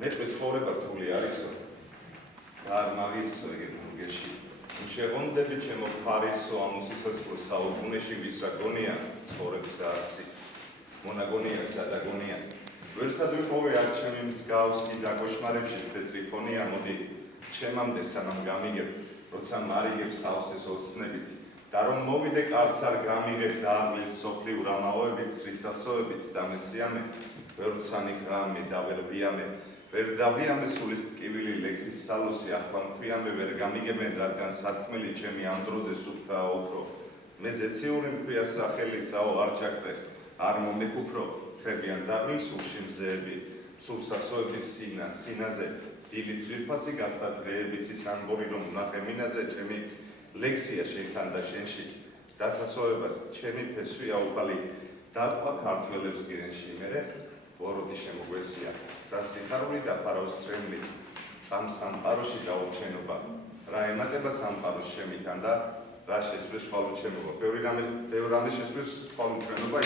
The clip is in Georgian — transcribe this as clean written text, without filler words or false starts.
მე ცხოვრება რთული არისო და არ მაგისო ეგ ბურგეში შეღონდები ჩემო ფარისო ამ სიცოცხლე საუკუნეში ვის რა გონია ცხოვრების ასი მონაგონია სადაგონია ვერსად ვიყოვე არ ჩემი მსგავსი და კოშმარებში თეთრი ფონია მოდი ჩემამდე სანამ გამიგებ როცა მარიგებს სავსეს ოცნებით და რომ მოვიდე კარს არ გამიგებ და აღლის სოფლიურ ამაოებით სრისასოებით და მესიამე ვერცანი გრამე და ვერ ვიამე ვერ დავიამე სულის ტკივილი ლექსის სალოსი ახლა მქვიამე ვერ გამიგებენ რადგან სათქმელი ჩემი ამ დროზე სუფთაა ოქრო მე ზეციური მქვია სახელიცაო არ ჩაკრე არ მომეკუფრო ხებიან დაღლილ სულში მზეები სულსასოების სინაზე დიდი ძვირფასი გახდა დღეებიც ის ამბორი რომ ვნახე მინაზე ჩემი ლექსია შენთან და შენში დასასვავება ჩემი თესვია უფალი დაკვა ქართველებს გირენში მერე ბოროტი შემოგვესია სასიხარული და ფარავს სრემლი წამს სამყაროში დაურჩენობა რა ემატება სამყაროს შემითან და რა შეცვლის ხვალუჩენობა ბევრი რამე შეცვლის ხვალუჩენობა